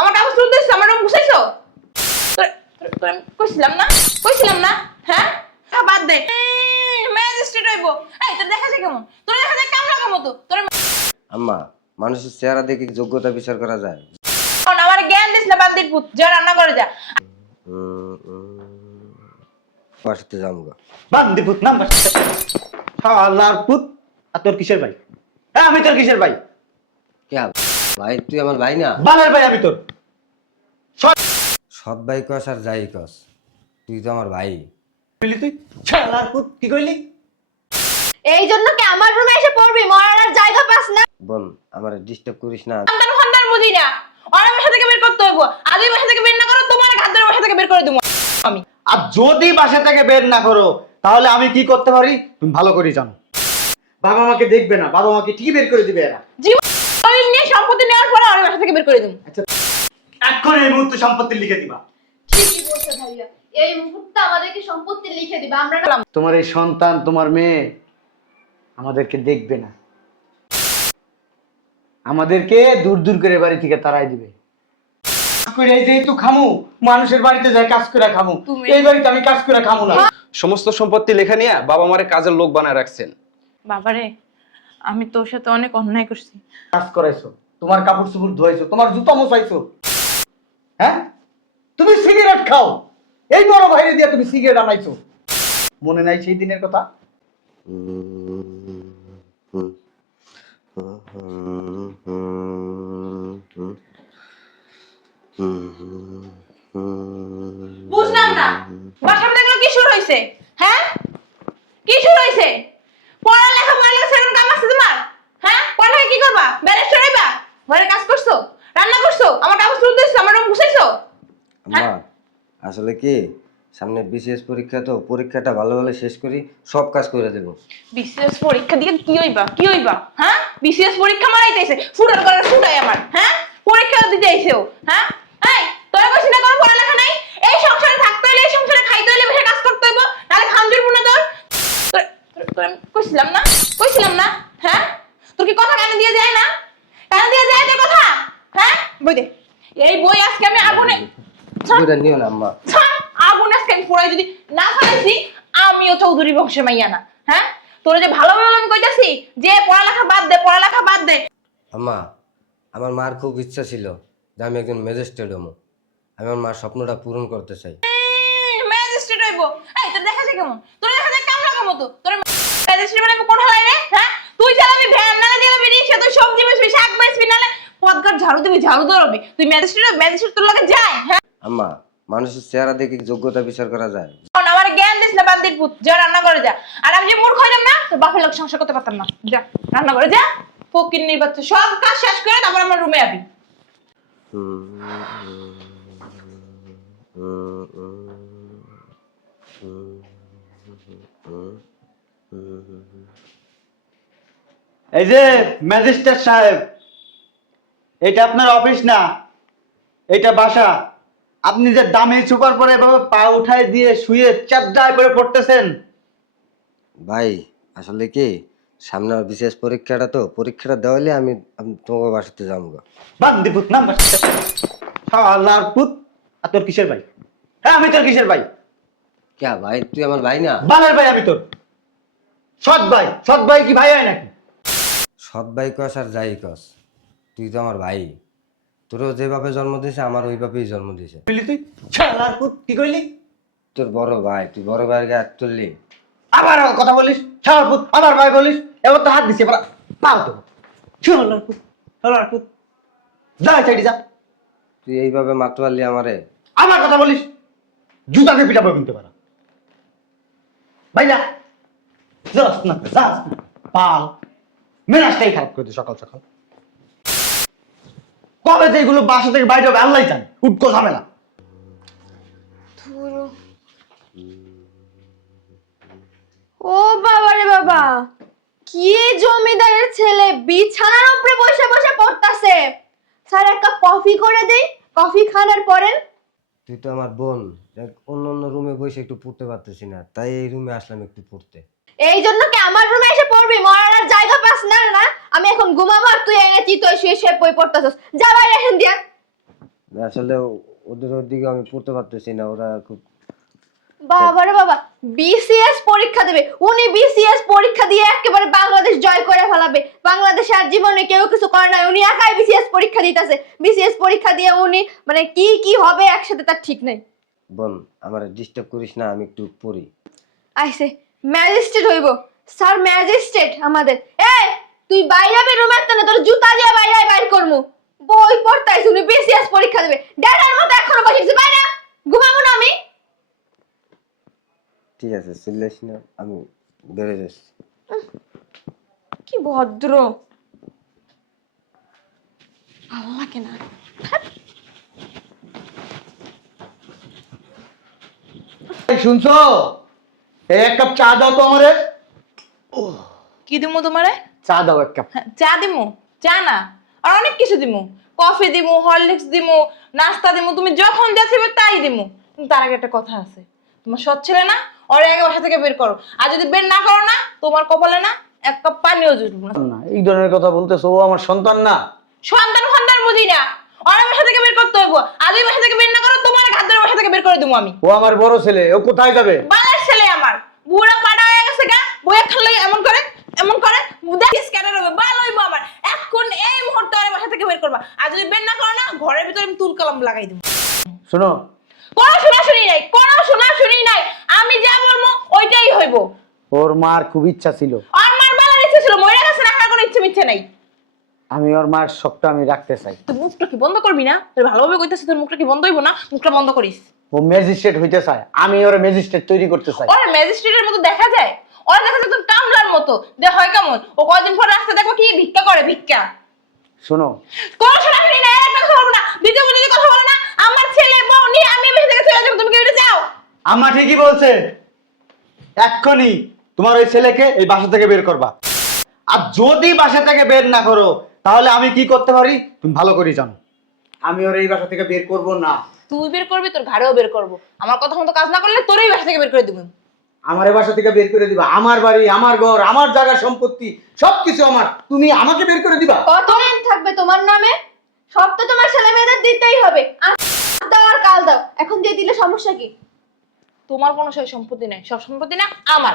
আমার কাগজ তুলতে এসছো, আমার রুম গুছাইছো? তোর আমি কইছিলাম না, হ্যাঁ? বাদ দে, ম্যাজিস্ট্রেট হইবো। এই তোর দেখা যায় কেমন? তোর দেখা যায় কামলা কেমন তো? তোর আম্মা, মানুষের চেহারা দেখে কি যোগ্যতা বিচার করা যায়? আমার জ্ঞান দিস না, বান্দির পুত, যা রান্না করে যা। বাসাতে যাবো গা। বান্দি পুত নাম শালার পুত। আর তোর কিসের ভাই? হ্যাঁ আমি তোর কিসের ভাই? কে ভাই? তুই আমার ভাই না? বালের ভাই আমি তোর। সৎ ভাই কস আর যাই কস, তুই তো আমার ভাই। কইলি তুই শালার পুত কি কইলি? এই জন্য কি আমার রুমে এসে পড়বি? মরার আর জায়গা পাস না। বোন, আমার ডিস্টার্ব করিস না। সন্তান বুঝি না, ওরা বাসা থেকে বের করতে হইব। আজ এই বাসা থেকে বের না করো, তোমার ঘাত ধরে বাসা থেকে বের করে দেবো আমি। আর যদি বাসা থেকে বের না করো তাহলে আমি কি করতে পারি তুমি ভালো করে জানো। বাবা মাকে দেখবে না, বাবা মাকে ঠিকই বের করে দিবে এরা। জীবন দলিল নিয়ে সম্পত্তি নেওয়ার পরে ওরা বাসা থেকে বের করে দেবো। আচ্ছা এখন এই মুহূর্তে সম্পত্তি লিখে দিবা। ঠিকই বলছে ভাইয়া, এই মুহূর্তে আমাদেরকে সম্পত্তি লিখে দিবে। আমরা না তোমার এই সন্তান তোমার মেয়ে আমাদেরকে দেখবে না, আমাদেরকে দূর দূর করে বাড়ি থেকে তাড়াই দিবে। এই যেহেতু খামু মানুষের বাড়িতে যায় কাজ করে খামু, এই বাড়িতে আমি কাজ করে খামু না। সমস্ত সম্পত্তি লেখা নিয়ে বাবা মারে কাজের লোক বানায় রাখছেন। বাবারে, আমি তোর সাথে অনেক অন্যায় করছি। কাজ করাইছো, তোমার কাপড় চোপড় ধোয়াইছো, তোমার জুতো মোছাইছো। হ্যাঁ তুমি সিগারেট খাও, এই বড় ভাইরে দিয়ে তুমি সিগারেট আনাইছো। মনে নাই সেই দিনের কথা? বুঝলাম না, বাসার মধ্যে এগুলো কি শুরু হয়েছে? হ্যাঁ, কি শুরু হয়েছে? পড়ালেখা সেরকম কাম আছে তোমার? হ্যাঁ, পড়ালেখা কি করবা? ব্যারিস্টার হইবা? ঘরে কাজ করছো, রান্না করছো, আমার কাগজ তুলতে এসছো, আমার রুম গুছাইছো? আম্মা, আসলে কি সামনে বিসিএস পরীক্ষা, তো পরীক্ষাটা ভালো ভালো শেষ করি, সব কাজ করে দেবো। বিসিএস পরীক্ষা দিয়ে কি হইবা? হ্যাঁ, বিসিএস পরীক্ষা মারাইতেছে, ফুটার করার ফুটাই আমার। হ্যাঁ, পরীক্ষা দিতে আইছেও। হ্যাঁ, এই তোরা কইছিস না কোনো পড়ালেখা নাই? এই সংসারে থাকতে হইলে, এই সংসারে খাইতে হইলে বসে কাজ করতে হইব, নালে খাঞ্জুর বুনা তোর। তোর আমি কইছিলাম না, হ্যাঁ? তোর কি কথা কানে দিয়ে যায় না? কানে দিয়ে যায় তোর কথা? হ্যাঁ, বই দে। এই বই আজকে আমি আগুনে বইটা নিও না আম্মা। আগুন আজকে আমি পোড়াই যদি না ফেলেছি, আমিও চৌধুরী বংশের মাইয়া না। হ্যাঁ, তোরা যে ভালো ভালো আমি কইতাছি যে পড়ালেখা বাদ দে। আম্মা, আমার মার খুব ইচ্ছা ছিল যে আমি একজন ম্যাজিস্ট্রেট হবো। আমি আমার মার স্বপ্নটা পূরণ করতে চাই। ম্যাজিস্ট্রেট হইব? এই তোর দেখা যায় কেমন? তোর দেখা যায় কামলা কেমন তো? তোর ম্যাজিস্ট্রেট মানে কোন হালাই রে? হ্যাঁ, তুই চালাবি ভ্যান, নালে চালাবি রিকশা, তুই সবজি বেচবি, শাক বেচবি, নালে পদঘাট ঝাড়ু দিবি, ঝাড়ু ধরবি। তুই ম্যাজিস্ট্রেট তোর লাগে যায়? হ্যাঁ, আম্মা, মানুষের চেহারা দেখে কি যোগ্যতা বিচার করা যায়? আমার জ্ঞান দিস না, বান্দির পুত, যা রান্না করে যা। আর আমি যে মূর্খ হইলাম না, তোর বাপের লোক সংসার করতে পারতাম না। যা রান্না করে যা, ফকিন্নির বাচ্চা, সব কাজ শেষ করে তারপর আমার রুমে আবি। এই যে ম্যাজিস্ট্রেট সাহেব, এটা আপনার অফিস না, এটা বাসা। আপনি যে দামি সুপার পরে এভাবে পা উঠায় দিয়ে শুয়ে চাপড়ায় করে পড়তেছেন। ভাই, আসলে কি সামনে আমার বিশেষ পরীক্ষাটা, তো পরীক্ষাটা দেওয়ালে আমি তোমাকে বাসাতে যাবো গা। বান্দি পুত নাম শালার পুত। আর তোর কিসের ভাই? হ্যাঁ আমি তোর কিসের ভাই? কে ভাই? তুই আমার ভাই না? বালের ভাই আমি তোর। সৎ ভাই, সৎ ভাই কি ভাই হয় নাকি? সৎ ভাই কস আর যাই কস, তুই তো আমার ভাই। তোরও যেভাবে জন্ম দিয়েছে আমার ওইভাবেই জন্ম দিয়েছে। কইলি তুই শালার পুত কি কইলি? তোর বড় ভাই, তুই বড় ভাইয়ের গায়ে হাত তুললি। আবার কথা বলিস, শালার পুত আমার ভাই বলিস, এবার তো হাত দিছে এবার পাও তো। শালার পুত, শালার পুত, যা চাইটি যা। তুই এইভাবে মারতে পারলি আমারে? আমার কথা বলিস, জুতাকে পিটাবো কিনতে পারা। ভাইয়া যাস না, যাস না, পাল মেরাজটাই খারাপ করে দিই সকাল সকাল। কবে যে এগুলো বাসা থেকে বাইরে হবে আল্লাহ জানে, উটকো ঝামেলা। ও বাবা রে বাবা, কি জমিদারের ছেলে বিছানার উপরে বসে বসে পড়তাছে। স্যার এক কাপ কফি করে দেই, কফি খানার পরেন। তুই তো আমার বোন, অন্য অন্য রুমে বসে একটু পড়তে পারতেছি না, তাই এই রুমে আসলাম একটু পড়তে। এই জন্য কি আমার রুমে এসে পড়বি? মরার আর জায়গা পাস না। না আমি এখন ঘুমাবো আর তুই এনে চিতই শুয়ে শুয়ে বই পড়তাছস। যা বাইরে এখান দিয়া। আসলে ওদের ওদিকে আমি পড়তে পারতেছি না, ওরা খুব বাবারে বাবা, বিসিএস পরীক্ষা দেবে উনি। বিসিএস পরীক্ষা দিয়ে একেবারে বাংলাদেশ জয় করে ফেলাবে। বাংলাদেশে আর জীবনে কেউ কিছু করে না, উনি একাই বিসিএস পরীক্ষা দিতেছে। বিসিএস পরীক্ষা দিয়ে উনি মানে কি কি হবে একসাথে তার ঠিক নেই। বোন আমার ডিস্টার্ব করিস না, আমি একটু পড়ি। আইসে ম্যাজিস্ট্রেট হইব, স্যার ম্যাজিস্ট্রেট আমাদের। এই তুই বাইরে বের রুমের তো না, তোর জুতা দিয়ে বাইরে বাইর করমু। বই পড়তাইছ, উনি বিসিএস পরীক্ষা দেবে, ড্যাডার মতো এখনো বসে বাইরে। ঘুমাবো না আমি? ঠিক আছে চিল্লাইস না, আমি বেড়ে যাচ্ছি। কি ভদ্র, ভালো লাগে না। এই শুনছো, এই এক কাপ চা দাও তো আমারে। কি দিমু তোমারে? চা দাও এক কাপ। হ্যাঁ, চা দিমু? চা না, আর অনেক কিছু দিমু। কফি দিমু, হরলিক্স দিমু, নাস্তা দিমু, তুমি যখন যা চাইবে তাই দিমু। কিন্তু তার আগে একটা কথা আছে, তোমার সৎ ছেলে না, ওর আগে বাসা থেকে বের করো। আর যদি বের না করো না, তোমার কপালে না এক কাপ পানিও জুটবো না। না, এই ধরনের কথা বলতেছো, ও আমার সন্তান না। সন্তান সন্তান বুঝি না, ওর বাসা থেকে বের করতে হইব। আর যদি বাসা থেকে বের না করো, তোমার ঘাত ধরে বাসা থেকে বের করে দিবো আমি। ও আমার বড় ছেলে, ও কোথায় যাবে? বালের ছেলে আমার, বুড়া পাড়া হয়ে গেছে গা, বইয়া খেললে এমন করে এমন করে দেখিস কেন হবে। বাল হইবো আমার, এখন এই মুহূর্তে ওর বাসা থেকে বের করবা। আর যদি বের না করো না, ঘরের ভিতরে আমি তুল কলম লাগাই দেবো। শোনো, কোনো শোনাশুনি নাই, কোনো শোনাশুনি নাই, আমি যা বলবো ওইটাই হইব। ওর মার খুব ইচ্ছা ছিল, আর মার বালার ইচ্ছে ছিল, মরে গেছে, রাখার কোনো ইচ্ছে মিচ্ছে নাই। আমি ওর মার শখটা আমি রাখতে চাই। তুই মুখটা কি বন্ধ করবি না? তোর ভালোভাবে কইতেছিস, তোর মুখটা কি বন্ধ হইব না? মুখটা বন্ধ করিস। ও ম্যাজিস্ট্রেট হইতে চায়, আমি ওর ম্যাজিস্ট্রেট তৈরি করতে চাই। ওর ম্যাজিস্ট্রেটের মতো দেখা যায়? ওর দেখা যায় তোর কামলার মতো, যে হয় কেমন, ও কয়দিন পর রাস্তা দেখবো কি ভিক্ষা করে, ভিক্ষা। শোনো, কোনো শোনাশুনি নাই, একটা কথা বলবো না, দ্বিতীয় কোনো কথা বলো না। আমার ছেলে বউ নিয়ে আমি বেঁচে থেকে চলে যাবো, তুমি কি এটা চাও? আম্মা ঠিকই বলছে, এক্ষুনি তোমার ওই ছেলেকে এই বাসা থেকে বের করবা। আর যদি বাসা থেকে বের না করো, তাহলে আমি কি করতে পারি তুমি ভালো করে জানো। আমি ওর এই বাসা থেকে বের করব না। তুই বের করবি, তোর ঘাড়েও বের করবো। আমার কথা মতো কাজ না করলে তোরই বাসা থেকে বের করে দিব। আমার এই বাসা থেকে বের করে দিবা। আমার বাড়ি, আমার ঘর, আমার জায়গা সম্পত্তি সবকিছু আমার, তুমি আমাকে বের করে দিবা? কতদিন থাকবে তোমার নামে? সব তো তোমার ছেলে মেয়েদের দিতেই হবে। আজ দাও আর কাল দাও, এখন দিয়ে দিলে সমস্যা কি? তোমার কোনো সই সম্পত্তি নাই, সব সম্পত্তি না আমার।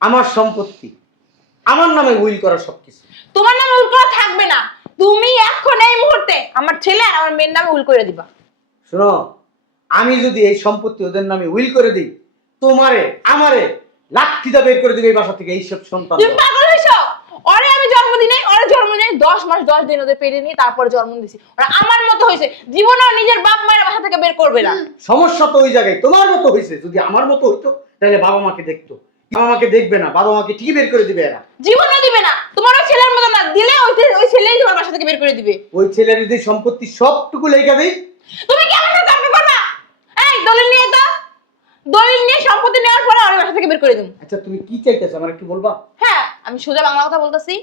আমার সম্পত্তি আমার নামে উইল করা সবকিছু। তোমার নামে উল করা থাকবে না, তুমি এখন এই মুহূর্তে আমার ছেলে আর আমার মেয়ের নামে উল করে দিবা। শোনো, আমি যদি এই সম্পত্তি ওদের নামে উইল করে দিই, তোমারে আমারে লাঠিটা বের করে দিবে এই বাসা থেকে। এইসব সন্তান তুমি পাগল হইছো? ওরে আমি জন্মদিনে, ওরে জন্মদিনে 10 মাস 10 দিন ওদের পেরে নিয়ে তারপরে জন্ম দিছি। ওরা আমার মতো হইছে, জীবনেও নিজের বাপ মায়ের বাসা থেকে বের করবে না। সমস্যা তো ওই জায়গায়, তোমার মতো হয়েছে। যদি আমার মতো হইতো তাহলে বাবা মাকে দেখতো। বাবা মাকে দেখবে না, বাবা মাকে ঠিকই বের করে দিবে এরা। জীবনেও দিবে না, তোমার ওই ছেলের মতো না, দিলে ওই ছেলেই তোমার বাসা থেকে বের করে দিবে। ওই ছেলের যদি সম্পত্তি সবটুকু লেখা দেই, তুমি কি আমার সাথে তর্ক করবা? এই দলিল নিয়ে তো, দলিল নিয়ে সম্পত্তি নেওয়ার পরে ওর বাসা থেকে বের করে দেবো। আচ্ছা তুমি কি চাইতেছো আমার একটু বলবা? হ্যাঁ, আমি সোজা বাংলা কথা বলতেছি।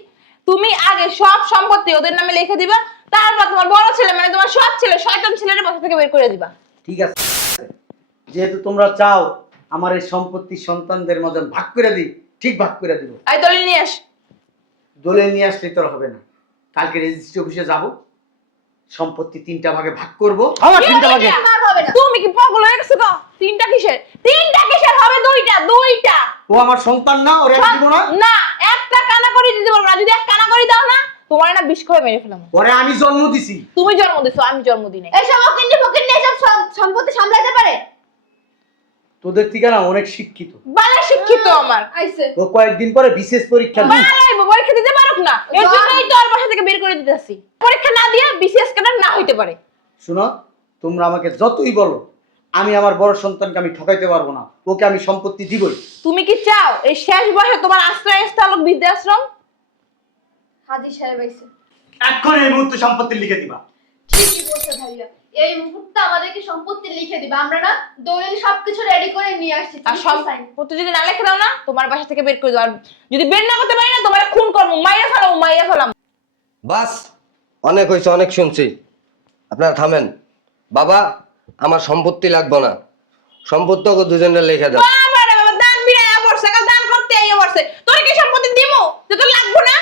তুমি আগে সব সম্পত্তি ওদের নামে লিখে দিবা, তারপর তোমার বড় ছেলে মানে তোমার সৎ ছেলে, শয়তান ছেলের বাসা থেকে বের করে দিবা। ঠিক আছে, যেহেতু তোমরা চাও আমার এই সম্পত্তি সন্তানদের মাঝে ভাগ করে দিই, ঠিক ভাগ করে দিব। এই দলিল নিয়ে আস। দলিল নিয়ে আসলে তোর হবে না। কালকে রেজিস্ট্রি অফিসে যাব, সম্পত্তি 3টা ভাগে ভাগ করব। আমার 3টা ভাগে ভাগ হবে না। তুমি কি পাগল হয়ে গেছো গো? তিনটা কিসের? তিনটা কিসের হবে? দুইটা। ও আমার সন্তান না, ওরে আমি দিব না। না, একটা কানা করে দিতে পারবো না। যদি এক কানা করে দাও না, তোমার না বিষ করে মেরে ফেলাম। ওরে আমি জন্ম দিছি। তুমি জন্ম দিছো, আমি জন্ম দিই নাই। এইসব ফকিন্নি এসব সম্পত্তি সামলাতে পারে? তোদের থেকে না অনেক শিক্ষিত। বালা শিক্ষিত আমার। আইছে ও কয়েকদিন পরে বিশেষ পরীক্ষা দিই। বালাই পরীক্ষা দিতে পারুক না, এর জন্যই তো ওর বাসা থেকে বের করে দিতেছি। পরীক্ষা না দিয়ে বিসিএস ক্যাডার না হইতে পারে। শোনো, তোমরা আমাকে যতই বলো, আমি আমার বড় সন্তানকে আমি ঠকাইতে পারবো না। ওকে আমি সম্পত্তি দিবই। তুমি কি চাও এই শেষ বয়সে তোমার আশ্রয় স্থালক বৃদ্ধাশ্রম? হাজি সাহেব আইছে। এখন এই মুহূর্তে সম্পত্তি লিখে দিবা। ঠিকই বলছে ভাইয়া, এই মুহূর্তে আমাদেরকে সম্পত্তি লিখে দিবা। আমরা না দলিল সবকিছু রেডি করে নিয়ে আসছি। আর সম্পত্তি যদি না লিখে দাও না, তোমার বাসা থেকে বের করে দাও। আর যদি বের না করতে পারি না, তোমার খুন করবো, মাইরা ফেলাম। বাস, অনেক হয়েছে, অনেক শুনছি। আপনারা থামেন। বাবা, আমার সম্পত্তি লাগবে না, সম্পত্তি ওকে দুজনের লিখে দাও। বাবা রে বাবা, দান বিরায়া পড়ছে, কাল দান করতে আইয়া পড়ছে। তোর কি সম্পত্তি দিমু যে তোর লাগবে না?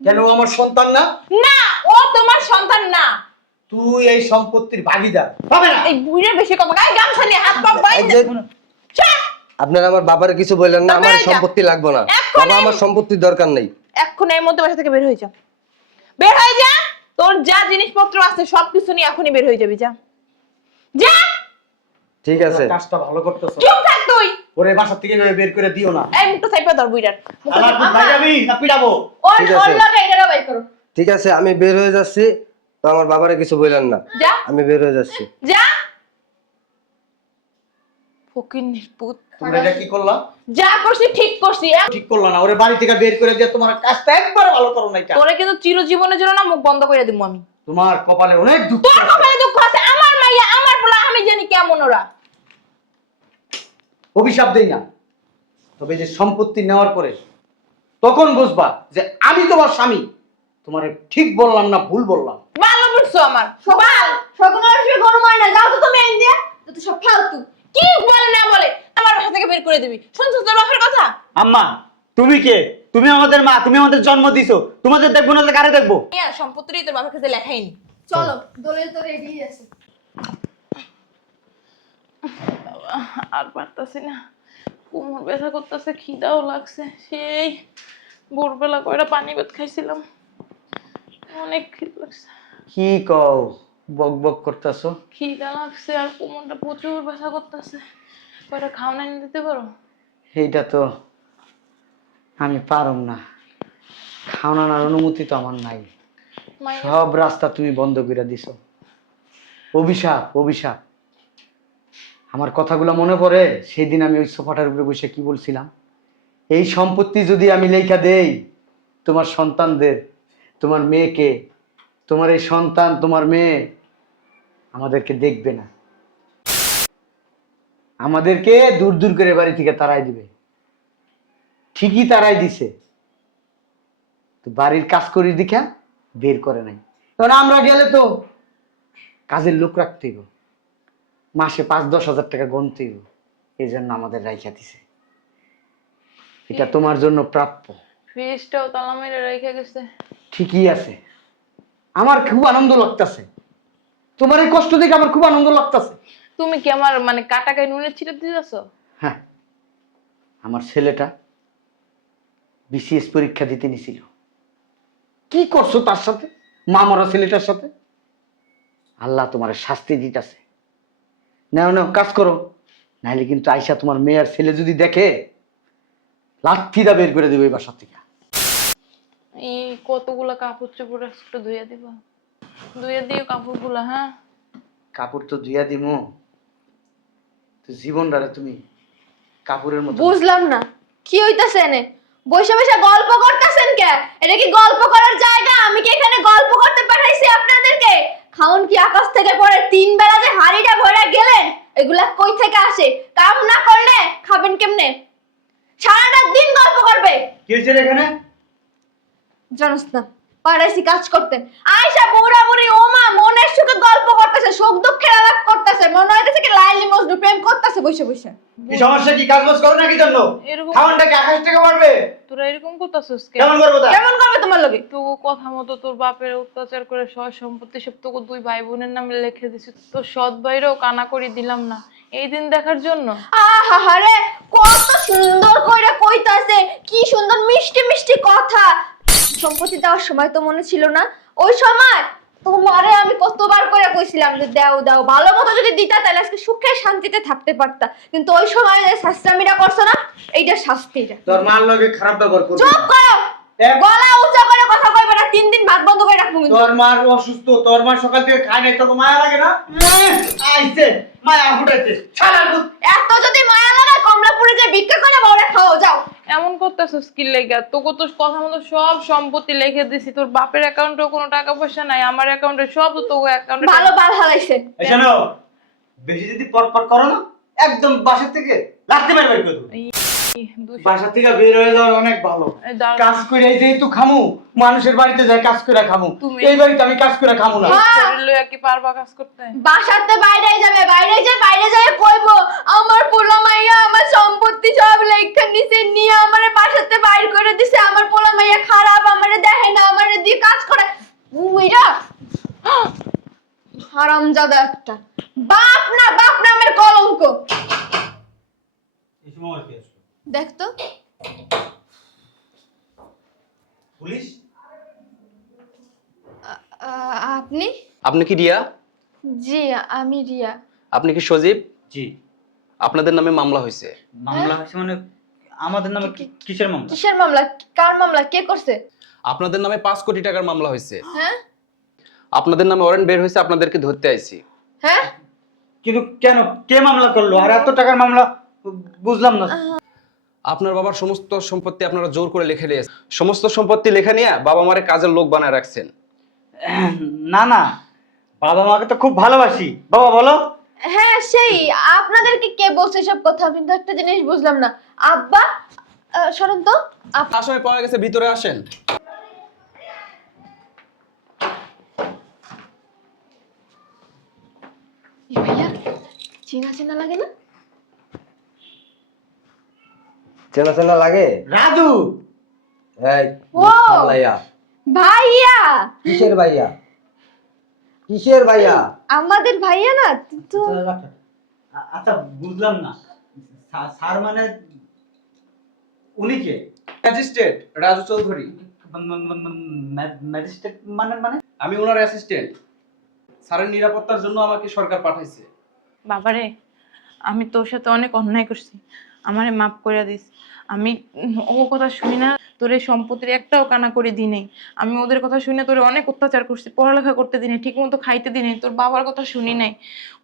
কেন ও আমার সন্তান না? না, ও তোমার সন্তান না। তুই এই সম্পত্তির ভাগিদার হবে না। এই বুইড়ার বেশি কথা গায়ে গামছা নিয়ে হাত পা এই বাইন্ধে যে চল আপনারা আমার বাবার কিছু বললেন না, তো আমার বের হয়ে যা। সম্পত্তি লাগবে না। এক্ষুনি বাবা আমার সম্পত্তির দরকার নেই। এখন এর মধ্যে বাসা থেকে বের হয়ে যা, বের হয়ে যা। তোর যা জিনিসপত্র আছে সবকিছু নিয়ে এখনই বের হয়ে যাবি, যা যা। ঠিক আছে, কাজটা ভালো করতেছ। চুপ থাক তুই। ওরে বাসা থেকে এভাবে বের করে দিও না। এই মুখটা সাইপা ধর বুইড়ার মুখটা আমার সাইপা- ভাই যাবি না পিটাবো? ওর ঠিক আছে। ওর লগে এটারও বাই করো। ঠিক আছে, আমি বের হয়ে যাচ্ছি। তো আমার বাবারে কিছু বললেন না, যা আমি বের হয়ে যাচ্ছি। যা। ফকিন্নির পুত, তোমরা এটা কি করলা? যা করছি ঠিক করছি। ঠিক করলা না, ওরে বাড়ি থেকে বের করে দিয়ে তোমার কাজটা একবার ভালো করো নাই কেন? তোরে কিন্তু চিরজীবনের জন্য না মুখ বন্ধ করে দিব আমি। তোমার কপালে অনেক দুঃখ তোর আছে। কপালে দুঃখ আছে, আমার মাইয়া আমার বলা আমি জানি কেমন ওরা। অভিশাপ দেই না, তবে যে সম্পত্তি নেওয়ার পরে তখন বুঝবা যে আমি তোমার স্বামী। তোমারে ঠিক বললাম না ভুল বললাম? ভালো বুঝছো আমার সকাল সকাল আসবে গরম হয় না, যাও তো তুমি আইন দিয়ে তো সব ফালতু। কি বলে না বলে আমার বাসা থেকে বের করে দিবি। শুনছিস তোর বাপের কথা? আম্মা তুমি কে? তুমি আমাদের মা, তুমি আমাদের জন্ম দিছো, তোমাদের দেখবো না কারে দেখবো? মিয়া সম্পত্তি তোর বাপের কাছে লেখাইনি। চলো দলিল তো রেডি আছে। আর পারতাছি না, কোমর ব্যথা করতেছে, খিদাও লাগছে। সেই ভোরবেলা কয়টা পানি ভাত খাইছিলাম, অনেক খিদা লাগছে। কি কও বক বক করতেছো? খিদা লাগছে আর কোমরটা প্রচুর ব্যথা করতেছে। কয়টা খাওয়া এনে দিতে পারো? এইটা তো আমি পারম না, খাওয়ানোর অনুমতি তো আমার নাই। মাইয়া সব রাস্তা তুমি বন্ধ করে দিছো। অভিশাপ অভিশাপ। আমার কথাগুলো মনে পড়ে সেদিন আমি ওই সোফাটার উপরে বসে কি বলছিলাম? এই সম্পত্তি যদি আমি লেখা দেই তোমার সন্তানদের, তোমার মেয়েকে, তোমার এই সন্তান তোমার মেয়ে আমাদেরকে দেখবে না, আমাদেরকে দূর দূর করে বাড়ি থেকে তাড়াই দিবে। ঠিকই তাড়াই দিছে, তো বাড়ির কাজ করি দেখা বের করে নাই। কারণ আমরা গেলে তো কাজের লোক রাখতে হইব, মাসে 5-10 হাজার টাকা গুনতে হইব, এই জন্য আমাদের রাইখা দিছে। এটা তোমার জন্য প্রাপ্য। ফ্রিজটাও তালা মেরে রেখে গেছে। ঠিকই আছে, আমার খুব আনন্দ লাগতেছে, তোমার এই কষ্ট দেখে আমার খুব আনন্দ লাগতেছে। তুমি কি আমার মানে কাটাকায় নুনের ছিটে দিতেছ? হ্যাঁ, আমার ছেলেটা বিসিএস পরীক্ষা দিতে নিছিল, কি করছো তার সাথে, মা মরা ছেলেটার সাথে? আল্লাহ তোমার শাস্তি দিতেছে। নাও নাও কাজ করো, নাহলে কিন্তু আয়সা তোমার মেয়ে আর ছেলে যদি দেখে লাঠিটা বের করে দেবে এই বাসা থেকে। এই কতগুলা কাপড় চোপড় একটু ধুয়ে দিবা, ধুয়ে দিও কাপড়গুলা। হ্যাঁ কাপড় তো ধুইয়া দিমু, তো জীবনটারে তুমি কাপড়ের মতো। বুঝলাম না কি হইতাছে এনে বসে বসে গল্প করতেছেন কে? এটা কি গল্প করার জায়গা? আমি কি এখানে গল্প করতে পাঠাইছি আপনাদেরকে? খাউন কি আকাশ থেকে পড়ে? 3 বেলা যে হাড়িটা ভরে গেলেন, এগুলা কই থেকে আসে? কাম না করলে খাবেন কেমনে? সারাটা দিন গল্প করবে। কি হয়েছে রে এখানে? জানোস না পারাইছি কাজ করতে, আয়সা বুড়া বুড়ি ওমা মনের সুখে গল্প করতেছে, সুখ দুঃখের আলাপ করতেছে, মনে হইতেছে কি লাইলি মজনু প্রেম করতেছে বসে বসে। কি সমস্যা? কি কাজ বাজ করো না কি জন্য? এরকম খাওয়ানটা কি আকাশ থেকে পড়বে? তোরা এরকম করতেছিস কেন? কেমন করবো তা? কেমন করবে তোমার লগে? তো কথা মতো তোর বাপের অত্যাচার করে সয় সম্পত্তি সব তোকে 2 ভাই বোনের নামে লিখে দিছি, তোর সৎ ভাইরেও কানা করি দিলাম না এই দিন দেখার জন্য। আহা রে কত সুন্দর কইরা কইতাছে, কি সুন্দর মিষ্টি মিষ্টি কথা। সম্পত্তি দেওয়ার সময় তো মনে ছিল না? ওই সময় তোমারে আমি কতবার করে কইছিলাম যে দাও দাও, ভালো মতো যদি দিতা তাহলে আজকে সুখে শান্তিতে থাকতে পারতা, কিন্তু ওই সময় যে শাস্ত্রামিরা করছো না, এইটা শাস্তি। এটা তোর মার লগে খারাপ ব্যবহার করবি। চুপ করো, গলা উঁচা করে কথা কইবে না, 3 দিন ভাত বন্ধ করে রাখবো কিন্তু। তোর মার অসুস্থ, তোর মা সকাল থেকে খায় নাই, তোকে মায়া লাগে না? আইছে মায়া ফুটাইছে ছাড়া দুধ। এত যদি মায়া লাগে কমলাপুরে যে ভিক্ষা করে বড়ে খাও যাও। এমন করতেছিস কি লেগে? তোকে তো কথা মতো সব সম্পত্তি লিখে দিছি, তোর বাপের অ্যাকাউন্টেও কোনো টাকা পয়সা নাই, আমার অ্যাকাউন্টে সব তো তোর অ্যাকাউন্টে। ভালো বাল হালাইছে। এই শোনো, বেশি যদি পটপট করো না একদম বাসা থেকে লাথি মেরে বের করে দেবো। বাসা থেকে বের হয়ে যাওয়া অনেক ভালো। কাজ করে এই যেহেতু খামু, মানুষের বাড়িতে যাই কাজ করে খামু, এই বাড়িতে আমি কাজ করে খামু না। কি পারবা কাজ করতে? বাসাতে বাইরে যাবে, বাইরে যায় কইবো আমার পোলা মাইয়া আমার সম্পত্তি সব লেখা নিচে নিয়ে আমারে বাসাতে বাইর করে দিছে, আমার পোলা মাইয়া খারাপ, আমারে দেখে না, আমারে দিয়ে কাজ করে। উইরা হারামজাদা একটা। বাপ না নামের কলঙ্ক। এই সময় কি আসলো? দেখ তো। পুলিশ? আপনি? আপনি কি রিয়া? জি, আমি রিয়া। আপনি কি সজীব? জি। আপনাদের নামে মামলা হয়েছে। মামলা হয়েছে মানে আমাদের নামে কিসের মামলা? কিসের মামলা? কার মামলা? কে করছে? আপনাদের নামে 5 কোটি টাকার মামলা হয়েছে। হ্যাঁ আপনাদের নামে ওয়ারেন্ট বের হয়েছে, আপনাদেরকে ধরতে আইছি। হ্যাঁ। কিন্তু কেন, কে মামলা করলো? আর এত টাকার মামলা বুঝলাম না। আপনার বাবার সমস্ত সম্পত্তি আপনারা জোর করে লিখে নিয়েছেন। সমস্ত সম্পত্তি লেখা নিয়ে বাবা মারে কাজের লোক বানায় রাখছেন। না না, বাবা মাকে তো খুব ভালোবাসি। বাবা বলো। হ্যাঁ সেই আপনাদেরকে কে বলছে সব কথা? কিন্তু একটা জিনিস বুঝলাম না। আব্বা শোনেন তো। আসামি পাওয়া গেছে, ভিতরে আসেন। ভাইয়া চেনা চেনা লাগে না? চেনা চেনা লাগে? রাজু। এই ও! ভাইয়া। ভাইয়া কিসের ভাইয়া? কিসের ভাইয়া? আমাদের ভাইয়া না তো। আচ্ছা বুঝলাম না, স্যার মানে উনি কে? ম্যাজিস্ট্রেট রাজু চৌধুরী। ম্যাজিস্ট্রেট মানে মানে আমি ওনার অ্যাসিস্ট্যান্ট। স্যারের নিরাপত্তার জন্য আমাকে সরকার পাঠাইছে। বাবারে, আমি তোর সাথে অনেক অন্যায় করছি, আমারে মাফ করে দিস। আমি ও কথা শুনি না, তোর এই সম্পত্তির একটাও কানা করে দিই নাই। আমি ওদের কথা শুনে তোরে অনেক অত্যাচার করছি, পড়ালেখা করতে দিই নাই, ঠিক মতো খাইতে দিই নাই, তোর বাবার কথা শুনি নাই,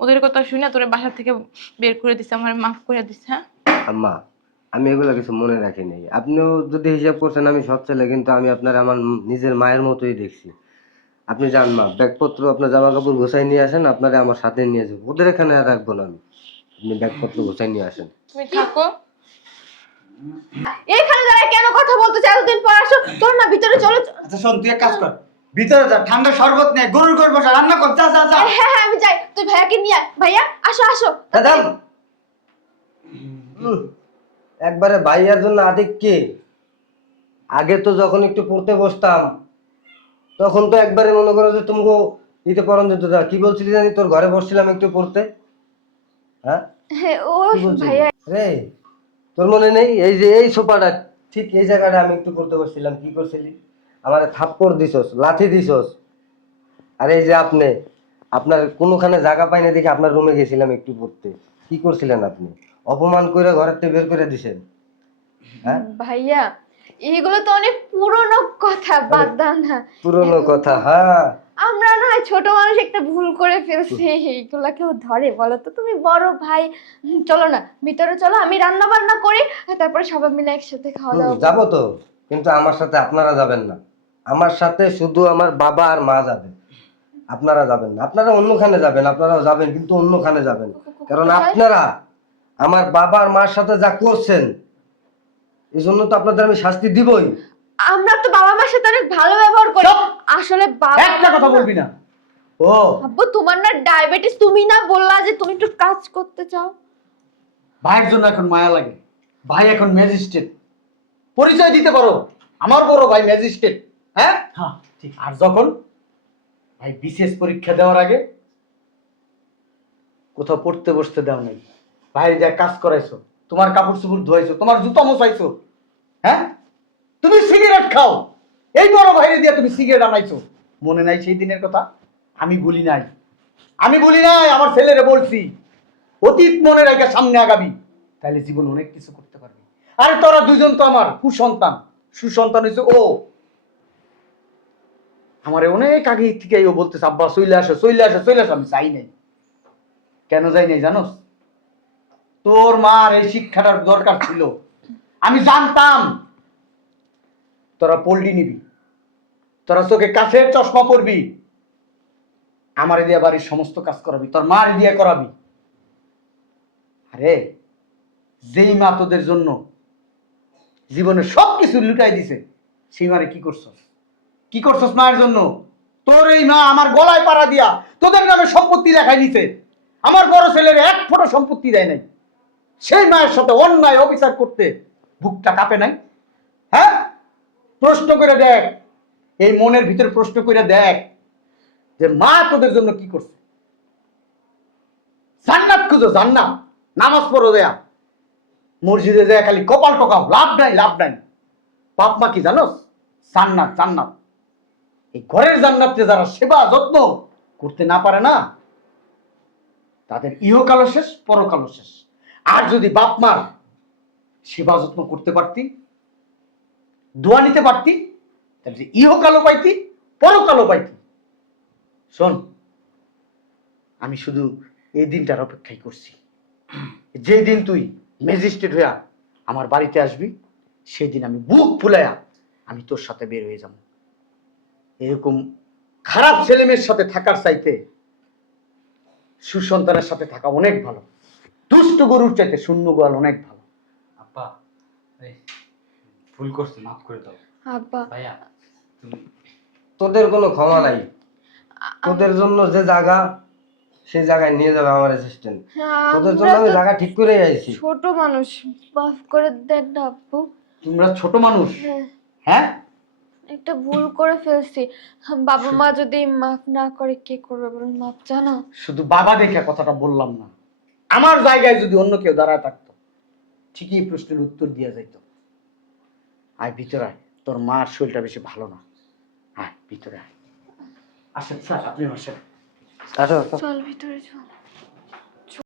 ওদের কথা শুনে তোরে বাসা থেকে বের করে দিস। আমারে মাফ করে দিস। হ্যাঁ আম্মা, আমি এগুলো কিছু মনে রাখি নাই। আপনিও যদি হিসাব করছেন আমি সৎ ছেলে, কিন্তু আমি আপনার আমার নিজের মায়ের মতোই দেখছি। আপনি যান মা, ব্যাগপত্র আপনার জামা কাপড় গোছাই নিয়ে আসেন, আপনারা আমার সাথে নিয়ে যাবো। ওদের এখানে আর রাখবো না আমি। আপনি ব্যাগপত্র গোছাই নিয়ে আসেন। তুমি থাকো। এখানে দাঁড়ায় কেন কথা বলতেছ? এতদিন পর আসো। তোর না ভিতরে চলো। আচ্ছা শোন, তুই এক কাজ কর, ভিতরে যা, ঠান্ডা শরবত নে, গরুর গোশ বসা রান্না কর, যা যা যা। হ্যাঁ হ্যাঁ আমি যাই। তুই ভাইয়াকে নিয়ে আয়। ভাইয়া আসো আসো। দাদা, একবারে ভাইয়ার জন্য আদিক কি? আগে তো যখন একটু পড়তে বসতাম তখন তো একবারে মনে করো যে তুমি দিতে পরম যেত। কি বলছিলি জানি, তোর ঘরে বসছিলাম একটু পড়তে। হ্যাঁ হ্যাঁ, ও কি বলছিলি ভাইয়া রে? তোর মনে নেই? এই যে এই সোফাটা, ঠিক এই জায়গাটা আমি একটু পড়তে বসছিলাম। কি করছিলি? আমারে থাপ্পড় দিছস, লাঠি দিছস। আর এই যে আপনি, আপনার কোনোখানে জায়গা পাই না দেখে আপনার রুমে গেছিলাম একটু পড়তে। কি করছিলেন আপনি? অপমান করে ঘরের থেকে বের করে দিছেন। হ্যাঁ ভাইয়া এগুলো তো অনেক পুরনো কথা, বাদ দাও না। পুরনো কথা। হ্যাঁ আমরা না ছোট মানুষ একটা ভুল করে ফেলছি, এইগুলা কেউ ধরে বলো তো? তুমি বড় ভাই, চলো না ভিতরে চলো, আমি রান্না বান্না করি, তারপরে সবাই মিলে একসাথে খাওয়া দাওয়া করবো। যাবো তো, কিন্তু আমার সাথে আপনারা যাবেন না। আমার সাথে শুধু আমার বাবা আর মা যাবে, আপনারা যাবেন না। আপনারা অন্যখানে যাবেন, আপনারাও যাবেন কিন্তু অন্যখানে যাবেন। কারণ আপনারা আমার বাবা আর মার সাথে যা করছেন, এই জন্য তো আপনাদের আমি শাস্তি দিবই। আমরা তো বাবা মার সাথে অনেক ভালো ব্যবহার করি। আসলে বাবা একটা কথা বলবি না। ও আব্বু, তোমার না ডায়াবেটিস, তুমি না বললা যে তুমি একটু কাজ করতে চাও? ভাইয়ের জন্য এখন মায়া লাগে। ভাই এখন ম্যাজিস্ট্রেট, পরিচয় দিতে পারো, আমার বড় ভাই ম্যাজিস্ট্রেট। হ্যাঁ হ্যাঁ ঠিক। আর যখন ভাই বিশেষ পরীক্ষা দেওয়ার আগে কোথাও পড়তে বসতে দেওয়া নাই, ভাই যা কাজ করাইছো, তোমার কাপড় চোপড় ধোয়াইছো, তোমার জুতো মোছাইছো। হ্যাঁ তুমি সিগারেট খাও, এই বড় ভাইরে দিয়ে তুমি সিগারেট আনাইছো। মনে নাই সেই দিনের কথা? আমি ভুলি নাই, আমি ভুলি নাই। আমার ছেলেরে বলছি অতীত মনে রেখে সামনে আগাবি, তাহলে জীবন অনেক কিছু করতে পারবি। আরে তোরা দুজন তো আমার কুসন্তান, সুসন্তান হয়েছে ও। আমারে অনেক আগে থেকে ও বলতেছে আব্বা চলে আসো চলে আসো চলে আসো। আমি চাই নাই। কেন যাই নাই জানোস? তোর মার এই শিক্ষাটার দরকার ছিল। আমি জানতাম তোরা পল্টি নিবি, তোরা চোখে কাছের চশমা পরবি, আমারে দিয়ে বাড়ির সমস্ত কাজ করাবি, তোর মার দিয়ে করাবি। আরে যেই মা তোদের জন্য জীবনে সবকিছু লুটাই দিছে, সেই মারে কি করছস? কি করছস মায়ের জন্য? তোর এই মা আমার গলায় পাড়া দিয়া তোদের নামে সম্পত্তি লেখাই নিছে। আমার বড় ছেলের এক ফোঁটা সম্পত্তি দেয় নাই। সেই মায়ের সাথে অন্যায় অবিচার করতে বুকটা কাঁপে নাই? হ্যাঁ প্রশ্ন করে দেখ, এই মনের ভিতরে প্রশ্ন করে দেখ যে মা তোদের জন্য কি করছে। খুঁজো, জান্নাত নামাজ পড়ো দেয়া, মসজিদে যায় খালি কপাল টকাও, লাভ নাই লাভ নাই। বাপ মা কি জানোস? জান্নাত জান্নাত। এই ঘরের জান্নাতে যারা সেবা যত্ন করতে না পারে না, তাদের ইহকালও শেষ পরকালও শেষ। আর যদি বাপ মার সেবা যত্ন করতে পারতি, দোয়া নিতে পারতি, তাহলে ইহকালও পাইতি পরকালও পাইতি। শোন, আমি শুধু এই দিনটার অপেক্ষাই করছি। যে দিন তুই ম্যাজিস্ট্রেট হইয়া আমার বাড়িতে আসবি, সেই দিন আমি বুক ফুলাইয়া আমি তোর সাথে বের হয়ে যাব। এরকম খারাপ ছেলেমেয়ের সাথে থাকার চাইতে সুসন্তানের সাথে থাকা অনেক ভালো। দুষ্ট গরুর চাইতে শূন্য গোয়াল অনেক ভালো। আব্বা এই ভুল করছি, মাফ করে দাও। আব্বা ভাইয়া তুমি তোদের কোনো ক্ষমা নাই। তোদের জন্য যে জায়গা, সেই জায়গায় নিয়ে যাবে আমার অ্যাসিস্ট্যান্ট। তোদের জন্য আমি জায়গা ঠিক করে আইছি। ছোট মানুষ, মাফ করে দেন না আব্বু। তোমরা ছোট মানুষ, হ্যাঁ, হ্যাঁ? একটা ভুল করে ফেলছি। বাবা মা যদি মাফ না করে কে করবে বলুন? মাফ জানো। শুধু বাবা দেখে কথাটা বললাম না, আমার জায়গায় যদি অন্য কেউ দাঁড়ায় থাকতো ঠিকই এই প্রশ্নের উত্তর দিয়ে যাইতো। আয় ভিতরে আয়, তোর মার শরীরটা বেশি ভালো না। আয় ভিতরে আয়। আসেন স্যার, আপনি আসেন। আসো চল ভিতরে চল।